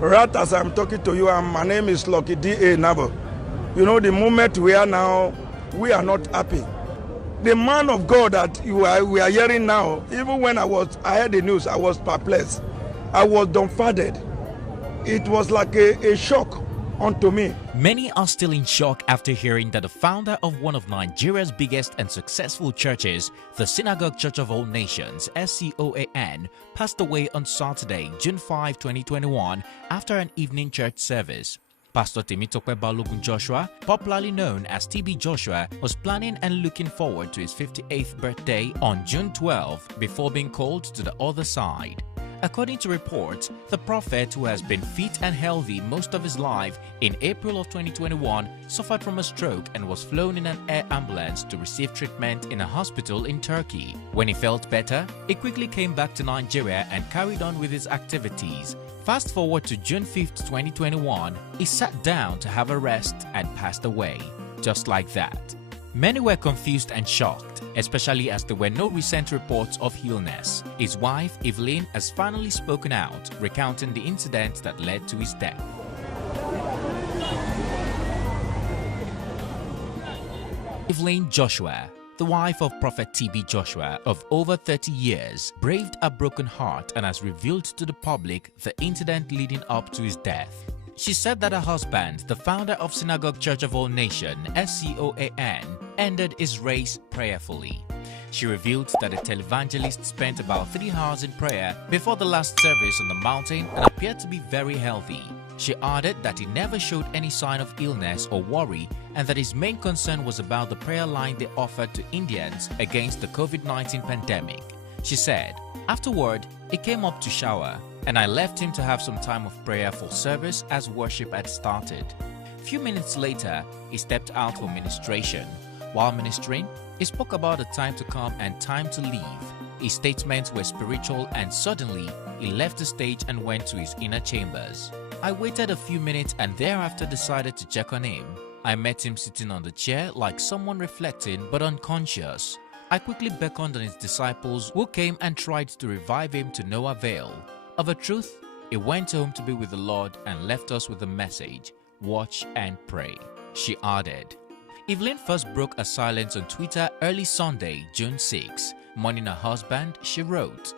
Right as I'm talking to you, my name is Lucky D.A. Nabo. You know, the moment we are now, we are not happy. The man of God that we are hearing now, even when I heard the news, I was perplexed. I was dumbfounded. It was like a shock unto me. Many are still in shock after hearing that the founder of one of Nigeria's biggest and successful churches, the Synagogue Church of All Nations, SCOAN, passed away on Saturday, June 5, 2021, after an evening church service. Pastor Temitope Balogun Joshua, popularly known as TB Joshua, was planning and looking forward to his 58th birthday on June 12 before being called to the other side. According to reports, the prophet, who has been fit and healthy most of his life, in April of 2021 suffered from a stroke and was flown in an air ambulance to receive treatment in a hospital in Turkey. When he felt better, he quickly came back to Nigeria and carried on with his activities. Fast forward to June 5th, 2021, he sat down to have a rest and passed away. Just like that. Many were confused and shocked, especially as there were no recent reports of illness. His wife, Evelyn, has finally spoken out, recounting the incident that led to his death. Evelyn Joshua, the wife of Prophet TB Joshua of over 30 years, braved a broken heart and has revealed to the public the incident leading up to his death. She said that her husband, the founder of Synagogue Church of All Nations, SCOAN, ended his race prayerfully. She revealed that the televangelist spent about 3 hours in prayer before the last service on the mountain and appeared to be very healthy. She added that he never showed any sign of illness or worry and that his main concern was about the prayer line they offered to Indians against the COVID-19 pandemic. She said, "Afterward, he came up to shower, and I left him to have some time of prayer for service as worship had started. Few minutes later, he stepped out for ministration. While ministering, he spoke about the time to come and time to leave. His statements were spiritual and suddenly, he left the stage and went to his inner chambers. I waited a few minutes and thereafter decided to check on him. I met him sitting on the chair like someone reflecting but unconscious. I quickly beckoned on his disciples who came and tried to revive him to no avail. Of a truth, he went home to be with the Lord and left us with the message, 'Watch and pray,'" she added. Evelyn first broke a silence on Twitter early Sunday, June 6. Mourning her husband, she wrote,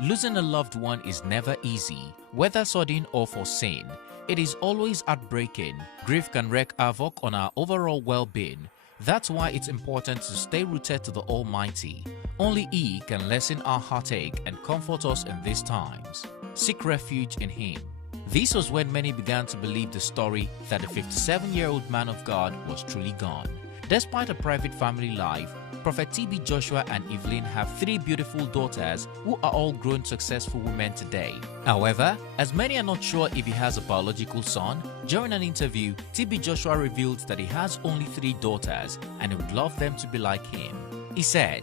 "Losing a loved one is never easy, whether sudden or foreseen. It is always heartbreaking. Grief can wreak havoc on our overall well-being. That's why it's important to stay rooted to the Almighty. Only He can lessen our heartache and comfort us in these times. Seek refuge in Him." This was when many began to believe the story that the 57-year-old man of God was truly gone. Despite a private family life, Prophet TB Joshua and Evelyn have 3 beautiful daughters who are all grown successful women today. However, as many are not sure if he has a biological son, during an interview, TB Joshua revealed that he has only 3 daughters and he would love them to be like him. He said,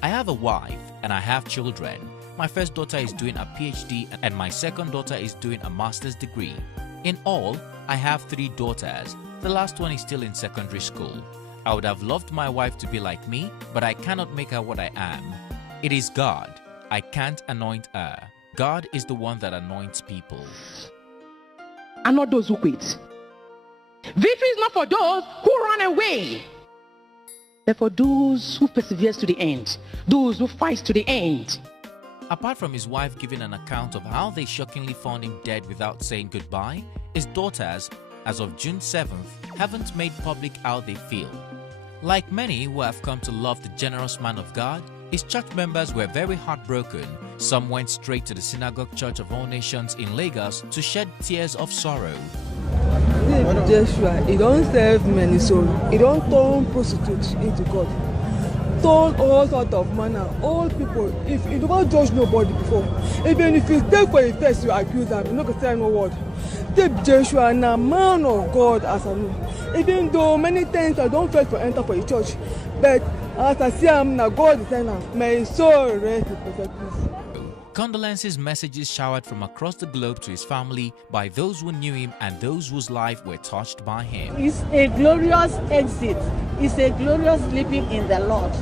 "I have a wife and I have children. My first daughter is doing a PhD and my second daughter is doing a master's degree. In all, I have 3 daughters. The last one is still in secondary school. I would have loved my wife to be like me, but I cannot make her what I am. It is God. I can't anoint her. God is the one that anoints people." And not those who quit. Victory is not for those who run away. They're for those who persevere to the end, those who fight to the end. Apart from his wife giving an account of how they shockingly found him dead without saying goodbye, his daughters, as of June 7th, haven't made public how they feel. Like many who have come to love the generous man of God, his church members were very heartbroken. Some went straight to the Synagogue Church of All Nations in Lagos to shed tears of sorrow. Joshua, he don't serve many souls. He don't turn prostitutes into God. Turn all sort of manner, all people. If you don't judge nobody before, even if you take for a test, you accuse them, you're not going to say no word. Take Joshua, and a man of God as I know. Even though many times I don't fail to enter for a church, but as I see him now, God is saying, "May his soul rest in perfect peace." Condolences messages showered from across the globe to his family by those who knew him and those whose lives were touched by him. It's a glorious exit. It's a glorious sleeping in the Lord.